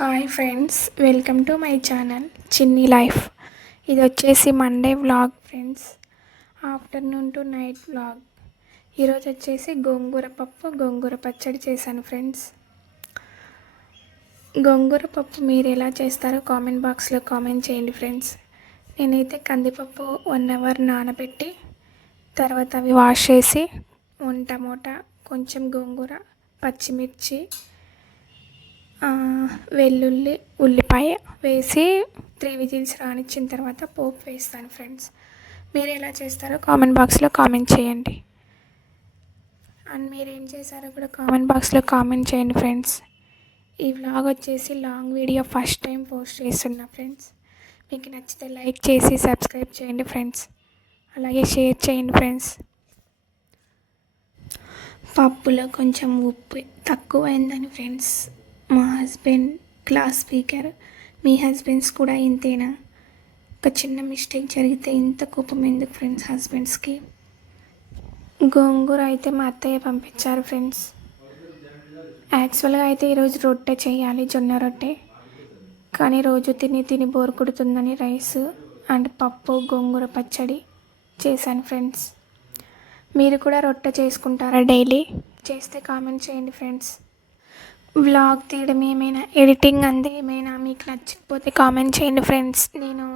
Hi friends, welcome to my channel చిన్ని life. ఇది వచ్చేసి Monday vlog friends, afternoon to night vlog. ఈరోజు వచ్చేసి గోంగూర పప్పు, గోంగూర పచ్చడి చేశాను ఫ్రెండ్స్. గోంగూర పప్పు మీరు ఎలా చేస్తారో కామెంట్ బాక్స్లో కామెంట్ చేయండి ఫ్రెండ్స్. నేనైతే కందిపప్పు 1 అవర్ నానబెట్టి తర్వాత అవి వాష్ చేసి 1 టమోటా, కొంచెం గోంగూర, పచ్చిమిర్చి, వెల్లుల్లి, ఉల్లిపాయ వేసి 3 విజిల్స్ రానిచ్చిన తర్వాత పోపు వేస్తాను ఫ్రెండ్స్. మీరు ఎలా చేస్తారో కామెంట్ బాక్స్లో కామెంట్ చేయండి. అండ్ మీరు ఏం చేశారో కూడా కామెంట్ బాక్స్లో కామెంట్ చేయండి ఫ్రెండ్స్. ఈ వ్లాగ్ వచ్చేసి long video first time post చేస్తున్నా ఫ్రెండ్స్. మీకు నచ్చితే లైక్ చేసి సబ్స్క్రైబ్ చేయండి ఫ్రెండ్స్, అలాగే షేర్ చేయండి ఫ్రెండ్స్. పప్పులో కొంచెం ఉప్పు తక్కువైందని ఫ్రెండ్స్ మా హస్బెండ్ క్లాస్ స్పీకర్. మీ హస్బెండ్స్ కూడా ఇంతేనా? ఒక చిన్న మిస్టేక్ జరిగితే ఇంత కోపం ఎందుకు ఫ్రెండ్స్ హస్బెండ్స్కి? గోంగూర అయితే మా అత్తయ్య పంపించారు ఫ్రెండ్స్. యాక్చువల్గా అయితే ఈరోజు రొట్టె చేయాలి, జొన్న రొట్టె. కానీ రోజు తిని తిని బోర్ కొడుతుందని రైస్ అండ్ పప్పు, గోంగూర పచ్చడి చేశాను ఫ్రెండ్స్. మీరు కూడా రొట్టె చేసుకుంటారా డైలీ? చేస్తే కామెంట్ చేయండి ఫ్రెండ్స్. వ్లాగ్ తీయడం ఏమైనా, ఎడిటింగ్ అంతే ఏమైనా మీకు నచ్చకపోతే కామెంట్ చేయండి ఫ్రెండ్స్. నేను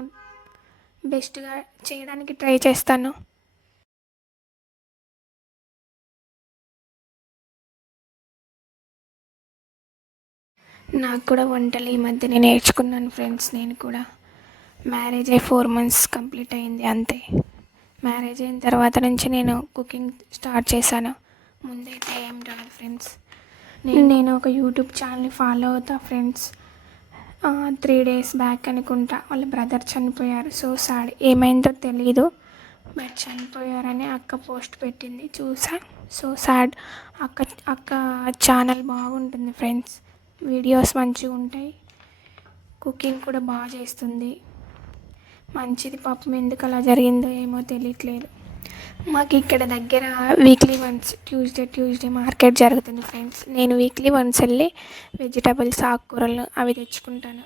బెస్ట్గా చేయడానికి ట్రై చేస్తాను. నాకు కూడా వంటలు ఈ మధ్యనే నేర్చుకున్నాను ఫ్రెండ్స్. నేను కూడా మ్యారేజ్ అయ్యి 4 months కంప్లీట్ అయింది అంతే. మ్యారేజ్ అయిన తర్వాత నుంచి నేను కుకింగ్ స్టార్ట్ చేశాను. ముందైతే ఏం రాదు ఫ్రెండ్స్. నేను ఒక యూట్యూబ్ ఛానల్ని ఫాలో అవుతా ఫ్రెండ్స్. 3 days బ్యాక్ అనుకుంటా వాళ్ళ బ్రదర్ చనిపోయారు. సో సాడ్, ఏమైందో తెలీదు, బట్ చనిపోయారని అక్క పోస్ట్ పెట్టింది, చూసా. So sad. అక్క ఛానల్ బాగుంటుంది ఫ్రెండ్స్, వీడియోస్ మంచిగా ఉంటాయి, కుకింగ్ కూడా బాగా చేస్తుంది, మంచిది. పాపం ఎందుకు అలా జరిగిందో ఏమో తెలియట్లేదు. మాకు ఇక్కడ దగ్గర వీక్లీ వన్స్ ట్యూస్డే మార్కెట్ జరుగుతుంది ఫ్రెండ్స్. నేను వీక్లీ వన్స్ వెళ్ళి వెజిటబుల్స్, ఆకుకూరలు అవి తెచ్చుకుంటాను.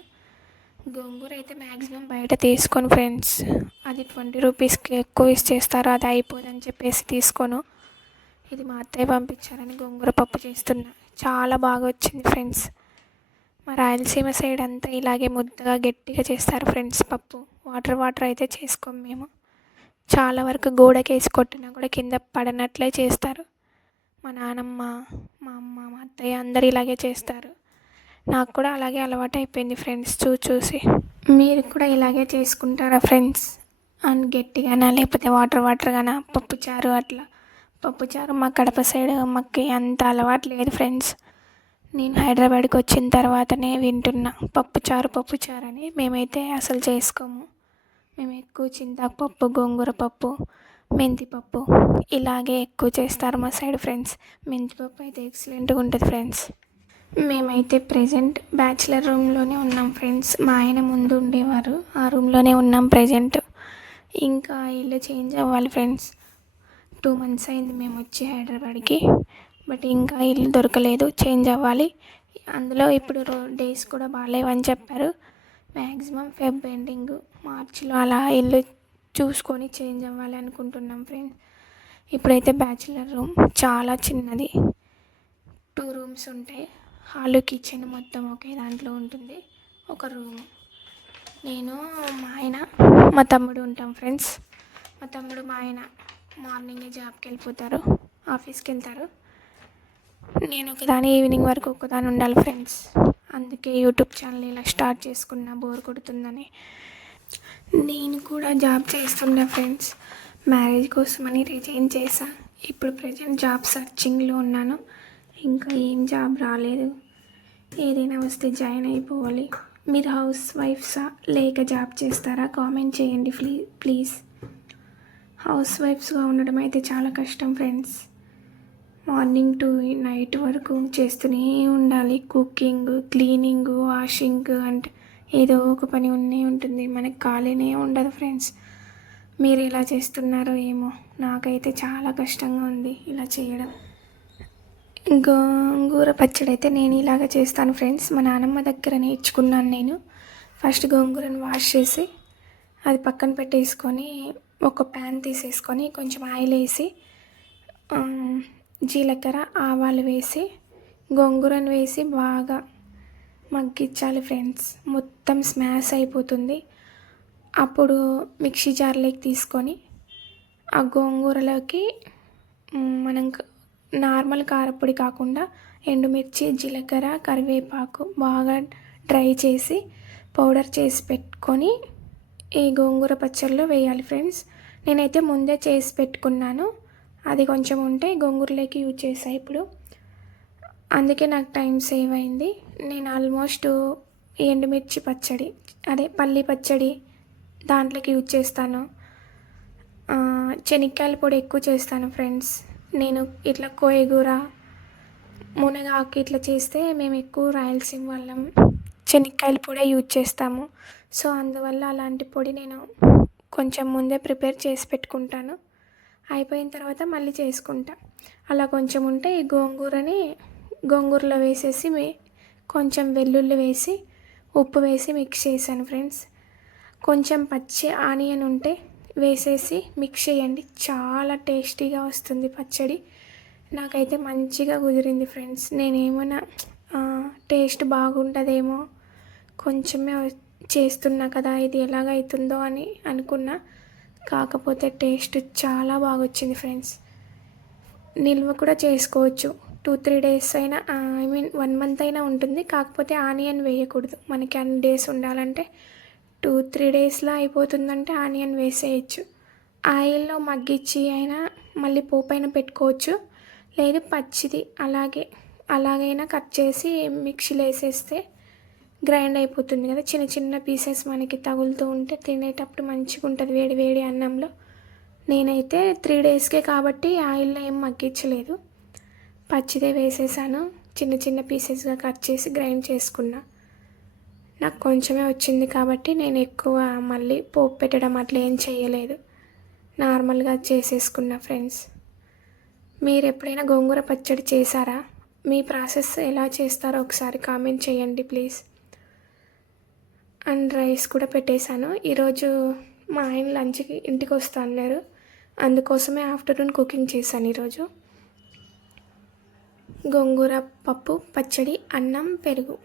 గోంగూర అయితే మ్యాక్సిమం బయట తీసుకోను ఫ్రెండ్స్. అది 20 రూపీస్కి ఎక్కువ ఇచ్చేస్తారు, అది అయిపోదని చెప్పేసి తీసుకోను. ఇది మా అత్తయ్య పంపించారని గోంగూర పప్పు చేస్తున్నా. చాలా బాగా వచ్చింది ఫ్రెండ్స్. మా రాయలసీమ సైడ్ అంతా ఇలాగే ముద్దగా గట్టిగా చేస్తారు ఫ్రెండ్స్ పప్పు. వాటర్ అయితే చేసుకోము మేము. చాలా వరకు గోడకేసి కొట్టినా కూడా కింద పడనట్లే చేస్తారు. మా నానమ్మ, మా అమ్మ, మా అత్తయ్య అందరు ఇలాగే చేస్తారు. నాకు కూడా అలాగే అలవాటు అయిపోయింది ఫ్రెండ్స్ చూసి. మీరు కూడా ఇలాగే చేసుకుంటారా ఫ్రెండ్స్? అండ్ గట్టిగానా లేకపోతే వాటర్గానా? పప్పుచారు అట్లా. పప్పుచారు మా కడప సైడ్ మాకు అంత అలవాటు లేదు ఫ్రెండ్స్. నేను హైదరాబాద్కి వచ్చిన తర్వాతనే వింటున్నా పప్పుచారు అని. మేమైతే అసలు చేసుకోము. మేము ఎక్కువ చింతాకుపప్పు, గోంగూర పప్పు, మెంతిపప్పు ఇలాగే ఎక్కువ చేస్తారు మా సైడ్ ఫ్రెండ్స్. మెంతిపప్పు అయితే ఎక్సలెంట్గా ఉంటుంది ఫ్రెండ్స్. మేమైతే ప్రెజెంట్ బ్యాచిలర్ రూమ్లోనే ఉన్నాం ఫ్రెండ్స్. మా ఆయన ముందు ఉండేవారు, ఆ రూమ్లోనే ఉన్నాం ప్రెజెంట్. ఇంకా ఇల్లు చేంజ్ అవ్వాలి ఫ్రెండ్స్. 2 months అయింది మేము వచ్చి హైదరాబాద్కి, బట్ ఇంకా ఇల్లు దొరకలేదు, చేంజ్ అవ్వాలి. అందులో ఇప్పుడు డేస్ కూడా బాగాలేవని చెప్పారు. మ్యాక్సిమం ఫెబ్ ఎండింగ్, మార్చిలో అలా ఇల్లు చూసుకొని చేంజ్ అవ్వాలి అనుకుంటున్నాం ఫ్రెండ్స్. ఇప్పుడైతే బ్యాచిలర్ రూమ్ చాలా చిన్నది, 2 rooms ఉంటాయి. హాలు, కిచెన్ మొత్తం ఒకే దాంట్లో ఉంటుంది. ఒక రూమ్. నేను, మా ఆయన, మా తమ్ముడు ఉంటాం ఫ్రెండ్స్. మా తమ్ముడు, మా ఆయన మార్నింగే జాబ్కి వెళ్ళిపోతారు, ఆఫీస్కి వెళ్తారు. నేను ఒకదాని ఈవినింగ్ వరకు ఒకదాని ఉండాలి ఫ్రెండ్స్. అందుకే యూట్యూబ్ ఛానల్ ఇలా స్టార్ట్ చేసుకున్నా, బోర్ కొడుతుందని. నేను కూడా జాబ్ చేస్తున్నా ఫ్రెండ్స్. మ్యారేజ్ కోసమని రిజైన్ చేశా. ఇప్పుడు ప్రజెంట్ జాబ్ సర్చింగ్లో ఉన్నాను. ఇంకా ఏం జాబ్ రాలేదు. ఏదైనా వస్తే జాయిన్ అయిపోవాలి. మీరు హౌస్ వైఫ్సా లేక జాబ్ చేస్తారా? కామెంట్ చేయండి ప్లీజ్. హౌస్ వైఫ్స్గా ఉండడం అయితే చాలా కష్టం ఫ్రెండ్స్. మార్నింగ్ టు నైట్ వరకు చేస్తూనే ఉండాలి. కుకింగ్, క్లీనింగ్, వాషింగ్ అంటే ఏదో ఒక పని ఉంటుంది. మనకు ఖాళీనే ఉండదు ఫ్రెండ్స్. మీరు ఇలా చేస్తున్నారో ఏమో, నాకైతే చాలా కష్టంగా ఉంది ఇలా చేయడం. గోంగూర పచ్చడి అయితే నేను ఇలాగ చేస్తాను ఫ్రెండ్స్. మా నాన్నమ్మ దగ్గర నేర్చుకున్నాను నేను. ఫస్ట్ గోంగూరను వాష్ చేసి అది పక్కన పెట్టేసుకొని ఒక ప్యాన్ తీసేసుకొని కొంచెం ఆయిల్ వేసి జీలకర్ర ఆవాలు వేసి గోంగూరను వేసి బాగా మగ్గించాలి ఫ్రెండ్స్. మొత్తం స్మాష్ అయిపోతుంది. అప్పుడు మిక్సీ జార్లోకి తీసుకొని ఆ గోంగూరలోకి మనం నార్మల్ కారపొడి కాకుండా ఎండుమిర్చి జీలకర్ర కరివేపాకు బాగా డ్రై చేసి పౌడర్ చేసి పెట్టుకొని ఈ గోంగూర పచ్చడిలో వేయాలి ఫ్రెండ్స్. నేనైతే ముందే చేసి పెట్టుకున్నాను. అది కొంచెం ఉంటే గోంగూరలోకి యూజ్ చేసాను ఇప్పుడు. అందుకే నాకు టైం సేవ్ అయింది. నేను ఆల్మోస్ట్ ఎండుమిర్చి పచ్చడి అదే పల్లి పచ్చడి దాంట్లోకి యూజ్ చేస్తాను. శనక్కాయల పొడి ఎక్కువ చేస్తాను ఫ్రెండ్స్. నేను ఇట్లా కోయగూర మునగాకు ఇట్లా చేస్తే మేము ఎక్కువ రాయలసీమ వాళ్ళం శనక్కాయల పొడి యూజ్ చేస్తాము. సో అందువల్ల అలాంటి పొడి నేను కొంచెం ముందే ప్రిపేర్ చేసి పెట్టుకుంటాను. అయిపోయిన తర్వాత మళ్ళీ చేసుకుంటా. అలా కొంచెం ఉంటే ఈ గోంగూరలో వేసేసి కొంచెం వెల్లుల్లి వేసి ఉప్పు వేసి మిక్స్ చేశాను ఫ్రెండ్స్. కొంచెం పచ్చి ఆనియన్ ఉంటే వేసేసి మిక్స్ చేయండి. చాలా టేస్టీగా వస్తుంది పచ్చడి. నాకైతే మంచిగా కుదిరింది ఫ్రెండ్స్. నేనేమన్నా టేస్ట్ బాగుంటుందేమో కొంచెమే చేస్తున్నా కదా ఇది ఎలాగైతుందో అని అనుకున్నా. కాకపోతే టేస్ట్ చాలా బాగా వచ్చింది ఫ్రెండ్స్. నిల్వ కూడా చేసుకోవచ్చు. 2-3 డేస్ అయినా ఐ మీన్ 1 మంత్ అయినా ఉంటుంది. కాకపోతే ఆనియన్ వేయకూడదు. మనకి అన్ని డేస్ ఉండాలంటే 2-3 డేస్లో అయిపోతుందంటే ఆనియన్ వేసేయచ్చు. ఆయిల్లో మగ్గించి అయినా మళ్ళీ పోపైన పెట్టుకోవచ్చు. లేదు పచ్చిది అలాగైనా కట్ చేసి మిక్సీలో వేసేస్తే గ్రైండ్ అయిపోతుంది కదా. చిన్న చిన్న పీసెస్ మనకి తగులుతూ ఉంటే తినేటప్పుడు మంచిగా ఉంటుంది వేడి వేడి అన్నంలో. నేనైతే 3 డేస్కే కాబట్టి ఆయిల్లో ఏం మగ్గించలేదు. పచ్చిదే వేసేసాను. చిన్న చిన్న పీసెస్గా కట్ చేసి గ్రైండ్ చేసుకున్నా. నాకు కొంచెమే వచ్చింది కాబట్టి నేను ఎక్కువ మళ్ళీ పోపు పెట్టడం అట్లా ఏం చేయలేదు. నార్మల్గా చేసేసుకున్నా ఫ్రెండ్స్. మీరు ఎప్పుడైనా గోంగూర పచ్చడి చేశారా? మీ ప్రాసెస్ ఎలా చేస్తారో ఒకసారి కామెంట్ చేయండి ప్లీజ్. అండ్ రైస్ కూడా పెట్టేశాను. ఈరోజు మా ఆయన లంచ్కి ఇంటికి వస్తా అన్నారు. అందుకోసమే ఆఫ్టర్నూన్ కుకింగ్ చేశాను ఈరోజు. గోంగూర పప్పు పచ్చడి అన్నం పెరుగు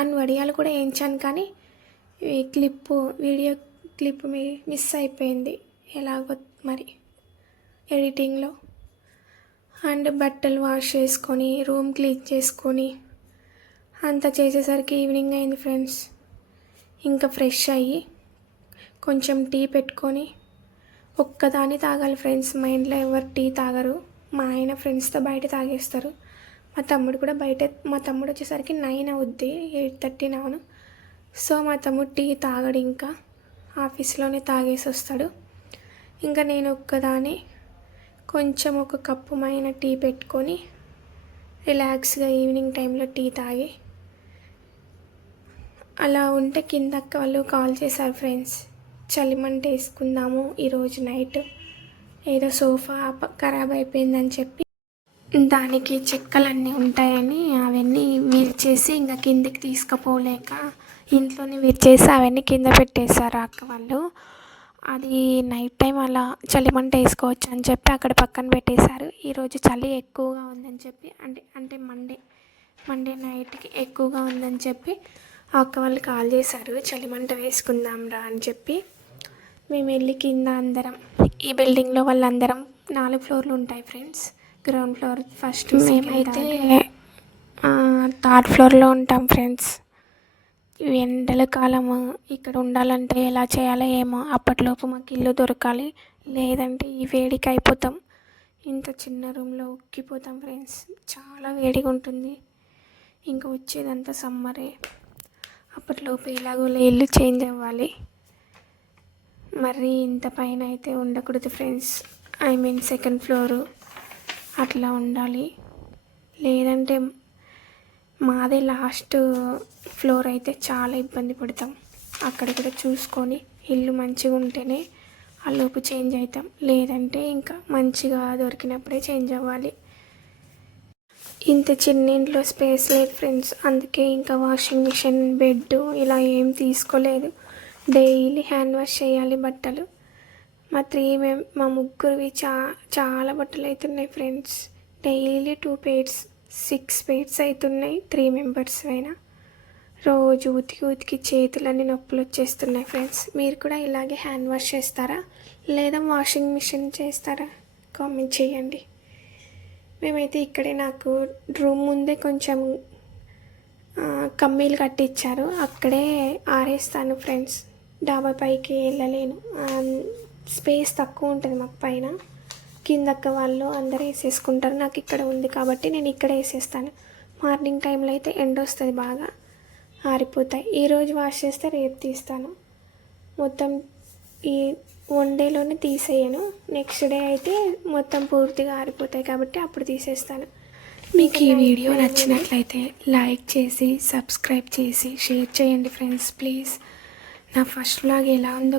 అండ్ వడియాలు కూడా వేయించాను. కానీ వీడియో క్లిప్ మిస్ అయిపోయింది ఎలాగో మరి ఎడిటింగ్లో. అండ్ బట్టలు వాష్ చేసుకొని రూమ్ క్లీన్ చేసుకొని అంతా చేసేసరికి ఈవినింగ్ అయింది ఫ్రెండ్స్. ఇంకా ఫ్రెష్ అయ్యి కొంచెం టీ పెట్టుకొని ఒక్కదాన్ని తాగాలి ఫ్రెండ్స్. మా ఇంట్లో ఎవరు టీ తాగరు. మా ఆయన ఫ్రెండ్స్తో బయట తాగేస్తారు. మా తమ్ముడు వచ్చేసరికి 9 అవుద్ది, 8:30 9. సో మా తమ్ముడు టీ తాగడు, ఇంకా ఆఫీస్లోనే తాగేసి వస్తాడు. ఇంకా నేను ఒక్కదాన్ని కొంచెం ఒక కప్పు మైన టీ పెట్టుకొని రిలాక్స్గా ఈవినింగ్ టైంలో టీ తాగి అలా ఉంటే కింద అక్క వాళ్ళు కాల్ చేశారు ఫ్రెండ్స్. చలిమంట వేసుకుందాము ఈరోజు నైట్, ఏదో సోఫా ఖరాబ్ అయిపోయిందని చెప్పి దానికి చెక్కలన్నీ ఉంటాయని అవన్నీ విరిచేసి ఇంకా కిందికి తీసుకుపోలేక ఇంట్లోనే విరిచేసి అవన్నీ కింద పెట్టేశారు అక్క వాళ్ళు. అది నైట్ టైం అలా చలిమంట వేసుకోవచ్చు అని చెప్పి అక్కడ పక్కన పెట్టేశారు. ఈరోజు చలి ఎక్కువగా ఉందని చెప్పి అంటే మండే నైట్కి ఎక్కువగా ఉందని చెప్పి అక్క వాళ్ళు కాల్ చేశారు. చలిమంట వేసుకుందాం రా అని చెప్పి మేము వెళ్ళి కింద అందరం, ఈ బిల్డింగ్లో వాళ్ళందరం 4 ఫ్లోర్లు ఉంటాయి ఫ్రెండ్స్. గ్రౌండ్ ఫ్లోర్ ఫస్ట్, మేమైతే 3rd ఫ్లోర్లో ఉంటాం ఫ్రెండ్స్. ఎండల కాలము ఇక్కడ ఉండాలంటే ఎలా చేయాలో ఏమో. అప్పట్లోపు మాకు ఇల్లు దొరకాలి, లేదంటే ఈ వేడికి అయిపోతాం. ఇంత చిన్న రూమ్లో ఉక్కిపోతాం ఫ్రెండ్స్. చాలా వేడిగా ఉంటుంది. ఇంకా వచ్చేదంతా సమ్మరే. అప్పట్లోపు ఎలాగో ఇల్లు చేంజ్ అవ్వాలి. మరి ఇంత పైన అయితే ఉండకూడదు friends. I mean 2nd floor అట్లా ఉండాలి. లేదంటే మాదే లాస్ట్ ఫ్లోర్ అయితే చాలా ఇబ్బంది పడతాం. అక్కడ కూడా చూసుకొని ఇల్లు మంచిగా ఉంటేనే ఆ లోపు చేంజ్ అవుతాం. లేదంటే ఇంకా మంచిగా దొరికినప్పుడే చేంజ్ అవ్వాలి. ఇంత చిన్న ఇంట్లో స్పేస్ లేదు ఫ్రెండ్స్, అందుకే ఇంకా వాషింగ్ మిషన్, బెడ్ ఇలా ఏం తీసుకోలేదు. డైలీ హ్యాండ్ వాష్ చేయాలి బట్టలు. మా ముగ్గురివి చాలా బట్టలు అవుతున్నాయి ఫ్రెండ్స్. డైలీ 2 pairs, 6 pairs అవుతున్నాయి 3 members అయినా. రోజు ఉతికి చేతులన్నీ నొప్పులు వచ్చేస్తున్నాయి ఫ్రెండ్స్. మీరు కూడా ఇలాగే హ్యాండ్ వాష్ చేస్తారా లేదా వాషింగ్ మిషన్ చేస్తారా? కామెంట్ చేయండి. మేమైతే ఇక్కడే నాకు రూమ్ ముందే కొంచెం కమ్మీలు కట్టించారు, అక్కడే ఆరేస్తాను ఫ్రెండ్స్. డాబా పైకి వెళ్ళలేను, స్పేస్ తక్కువ ఉంటుంది మాకు పైన. కిందక్క వాళ్ళు అందరూ వేసేసుకుంటారు, నాకు ఇక్కడ ఉంది కాబట్టి నేను ఇక్కడ వేసేస్తాను. మార్నింగ్ టైంలో అయితే ఎండ వస్తుంది, బాగా ఆరిపోతాయి. ఈరోజు వాష్ చేస్తే రేపు తీస్తాను. మొత్తం ఈ 1 dayలోనే తీసేయను, నెక్స్ట్ డే అయితే మొత్తం పూర్తిగా ఆరిపోతాయి కాబట్టి అప్పుడు తీసేస్తాను. మీకు ఈ వీడియో నచ్చినట్లయితే లైక్ చేసి, సబ్స్క్రైబ్ చేసి, షేర్ చేయండి ఫ్రెండ్స్ ప్లీజ్. నా ఫస్ట్ వ్లాగ్ ఎలా ఉందో